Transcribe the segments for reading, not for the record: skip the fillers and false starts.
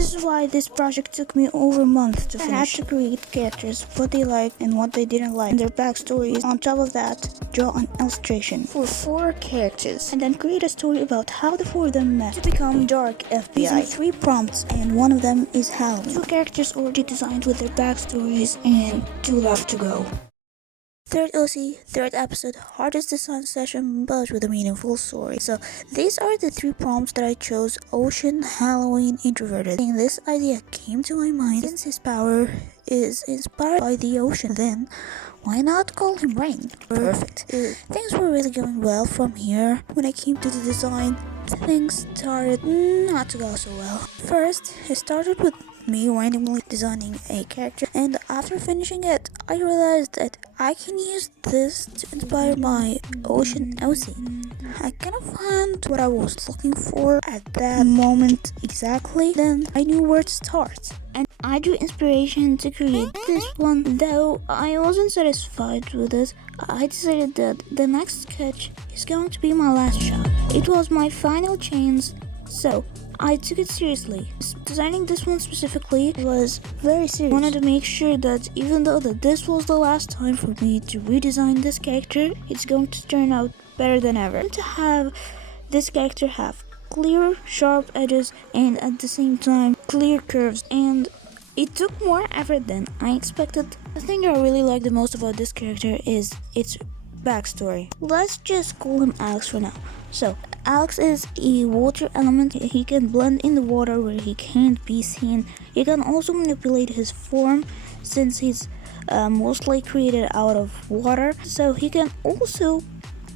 This is why this project took me over a month to finish. I had to create characters, what they liked and what they didn't like, and their backstories. On top of that, draw an illustration for 4 characters, and then create a story about how the 4 of them met to become Dark FBI. Using 3 prompts, and one of them is Halloween. 2 characters already designed with their backstories, and 2 left to go. Third OC, third episode, hardest design session, but with a meaningful story. So these are the 3 prompts that I chose: Ocean, Halloween, Introverted. And this idea came to my mind since his power is inspired by the ocean, then why not call him Rain? Perfect. Things were really going well from here. When I came to the design, things started not to go so well. First, it started with me randomly designing a character, and after finishing it, I realized that I can use this to inspire my Ocean OC. I kind of found what I was looking for at that moment exactly. Then I knew where to start, and I drew inspiration to create this one. Though I wasn't satisfied with it, I decided that the next sketch is going to be my last shot. It was my final chance, so I took it seriously. Designing this one specifically was very serious. I wanted to make sure that even though that this was the last time for me to redesign this character, it's going to turn out better than ever. And to have this character have clear, sharp edges and at the same time clear curves, and it took more effort than I expected. The thing I really like the most about this character is its backstory. Let's just call him Alex for now. So Alex is a water element. He can blend in the water where he can't be seen. He can also manipulate his form since he's mostly created out of water, so he can also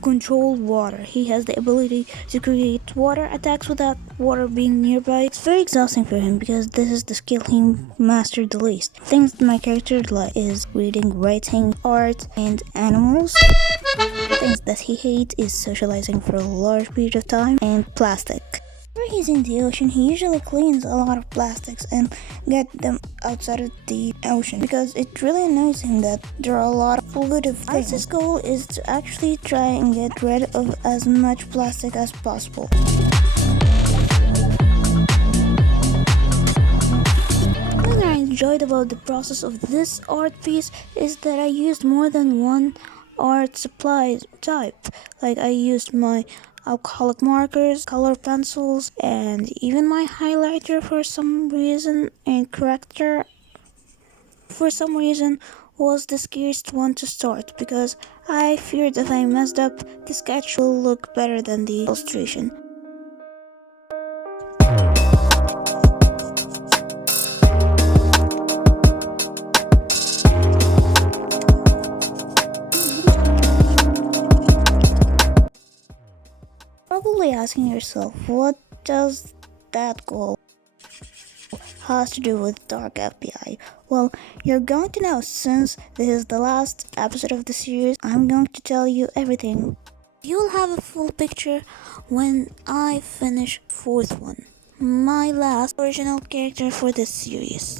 control water. He has the ability to create water attacks without water being nearby. It's very exhausting for him because this is the skill he mastered the least. Things that my character like is reading, writing, art, and animals. Things that he hates is socializing for a large period of time and plastic. Whenever he's in the ocean, he usually cleans a lot of plastics and get them outside of the ocean because it really annoys him that there are a lot of pollutive things. His goal is to actually try and get rid of as much plastic as possible. What I enjoyed about the process of this art piece is that I used more than one art supply type. Like I used my alcoholic markers, color pencils, and even my highlighter for some reason, and corrector for some reason was the scariest one to start because I feared if I messed up, the sketch will look better than the illustration. Probably asking yourself, what does that goal has to do with Dark FBI? Well, you're going to know since this is the last episode of the series. I'm going to tell you everything. You'll have a full picture when I finish 4th one, my last original character for this series.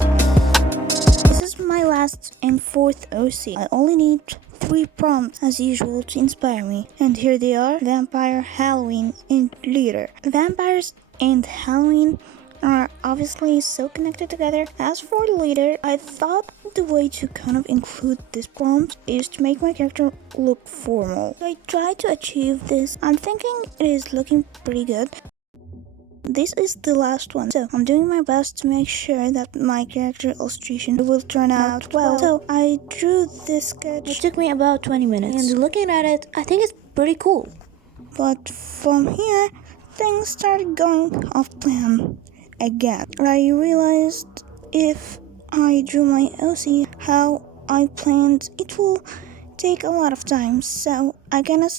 This is my last and 4th OC. I only need 3 prompts as usual to inspire me, and here they are: Vampire, Halloween, and Leader. Vampires and Halloween are obviously so connected together. As for the Leader, I thought the way to kind of include this prompt is to make my character look formal. I tried to achieve this. I'm thinking it is looking pretty good. This is the last one, so I'm doing my best to make sure that my character illustration will turn out well. So I drew this sketch. It took me about 20 minutes, and looking at it, I think it's pretty cool. But from here, things started going off plan again. I realized if I drew my OC how I planned, it will take a lot of time, so I kinda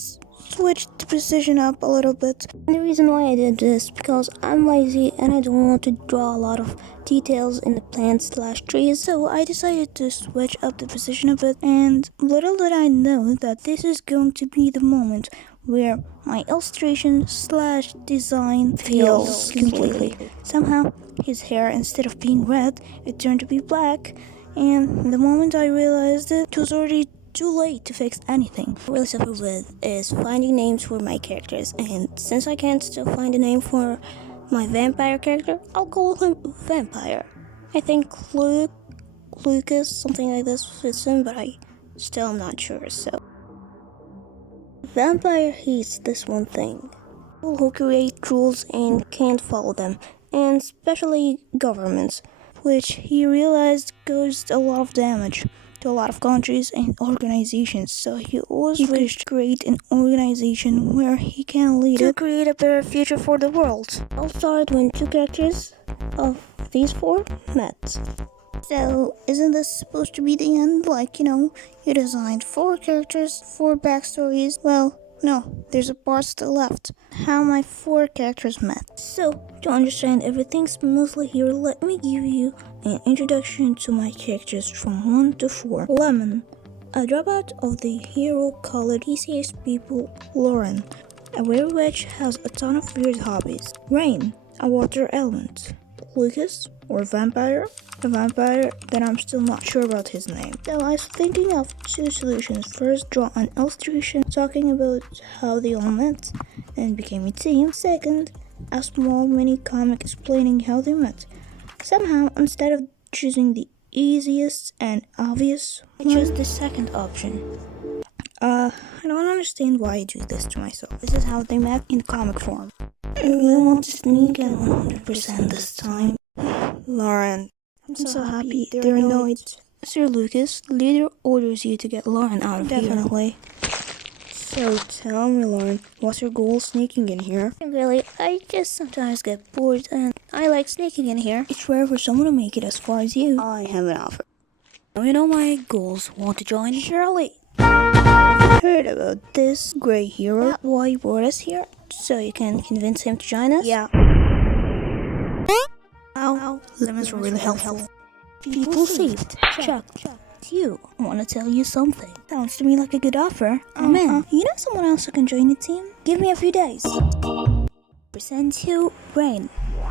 switched the precision up a little bit. And the reason why I did this because I'm lazy and I don't want to draw a lot of details in the plants/trees, so I decided to switch up the precision a bit, and little did I know that this is going to be the moment where my illustration/design fails completely. Somehow his hair, instead of being red, it turned to be black, and the moment I realized it was already too late to fix anything. What I really suffer with is finding names for my characters, and since I can't still find a name for My vampire character, I'll call him Vampire. I think Lucas, something like this fits him, but I still am not sure, so. Vampire hates this one thing. People who create rules and can't follow them, and especially governments, which he realized caused a lot of damage to a lot of countries and organizations, so he always wished to create an organization where he can lead it to create a better future for the world. All started when two characters of these four met. So, isn't this supposed to be the end? Like, you designed 4 characters, 4 backstories. Well, no, there's a part still left. How my 4 characters met. So, to understand everything smoothly here, let me give you an introduction to my characters from 1 to 4. Lemon, a dropout of the hero-colored PCS people. Lauren, a weird witch, has a ton of weird hobbies. Rain, a water element. Lucas, or Vampire, a vampire that I'm still not sure about his name. So I was thinking of 2 solutions. First, draw an illustration talking about how they all met and became a team. Second, a small mini comic explaining how they met. Somehow, instead of choosing the easiest and obvious, I chose the second option. I don't understand why I do this to myself. This is how they met in comic form. I really want to sneak at 100% this time. Lauren. I'm so happy they're annoyed. Sir Lucas, the leader orders you to get Lauren out of here. Definitely. So tell me, Lauren, what's your goal sneaking in here? Really, I just sometimes get bored and I like sneaking in here. It's rare for someone to make it as far as you. I have an offer. You know my goals. Want to join? Surely. Heard about this gray hero? That's why you brought us here? So you can convince him to join us? Yeah. Wow, lemons were really helpful. People saved. Chuck, it's you. I want to tell you something. Sounds to me like a good offer. I'm in. You know someone else who can join the team? Give me a few days. Present you, Rain.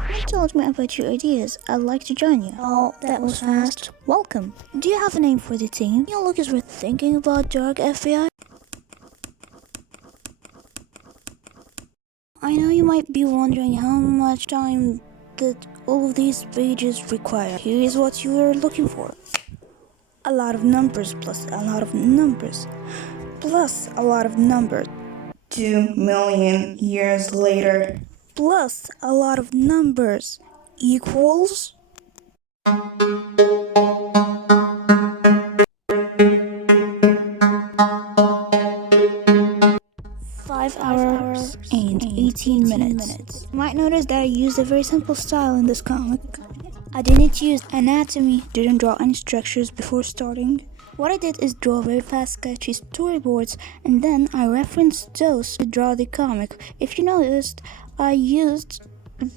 You told me about your ideas. I'd like to join you. Oh, that was fast. Welcome. Do you have a name for the team? You Lucas were thinking about Dark FBI? I know you might be wondering how much time that all of these pages require. Here is what you are looking for. A lot of numbers plus a lot of numbers plus a lot of numbers. 2 million years later plus a lot of numbers equals 5 hours and 18 minutes. You might notice that I used a very simple style in this comic. I didn't use anatomy, didn't draw any structures before starting. What I did is draw very fast sketchy storyboards and then I referenced those to draw the comic. If you noticed, I used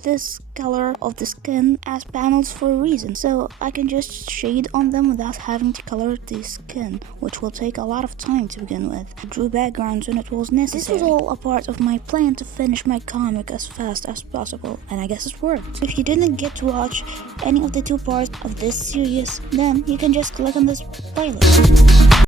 this color of the skin as panels for a reason, so I can just shade on them without having to color the skin, which will take a lot of time to begin with. I drew backgrounds when it was necessary. This was all a part of my plan to finish my comic as fast as possible, and I guess it worked. If you didn't get to watch any of the 2 parts of this series, then you can just click on this playlist.